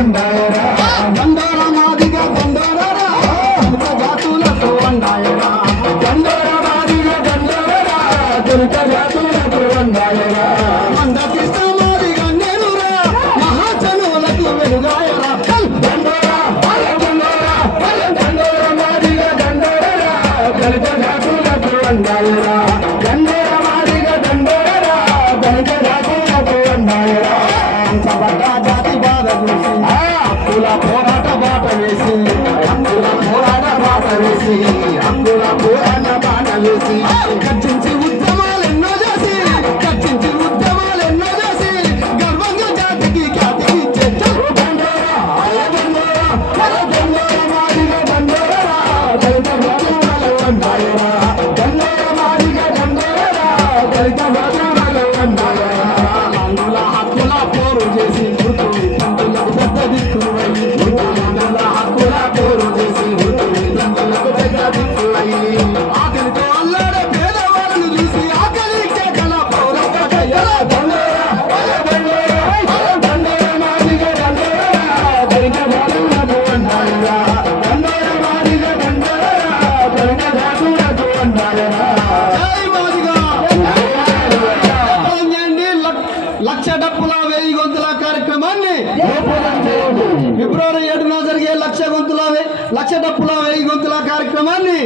వండాయరా దండోర మాదిగా దండోరరా దళిత జాతులకు వండాయరా దండోర మాదిగా దండోరరా దళిత జాతులకు వండాయరా మంద కృష్ణ మాదిగా నేనురా మహాజనులకు వెలుగాయరా దండోర బల మాదిగా వండాయరా మాదిగా వండాయరా జాతి బాధ చూసి పోరాట బాట వేసి అందుల పోరాట బాట వేసి అందుల పోరాట బాట వేసి చర్చించి ఉద్యమాలు ఎన్నో చేసి చర్చించి ఉద్యమాలు ఎన్నో చేసి గర్వంగా జాతికి ఖ్యాతి దళిత దళిత జాతులకు వండాయరా జై మాదిగ చేయండి లక్ష డప్పుల వెయ్యి గొంతుల కార్యక్రమాన్ని ఫిబ్రవరి ఏడున జరిగే లక్ష గొంతుల లక్ష డప్పుల వెయ్యి గొంతుల కార్యక్రమాన్ని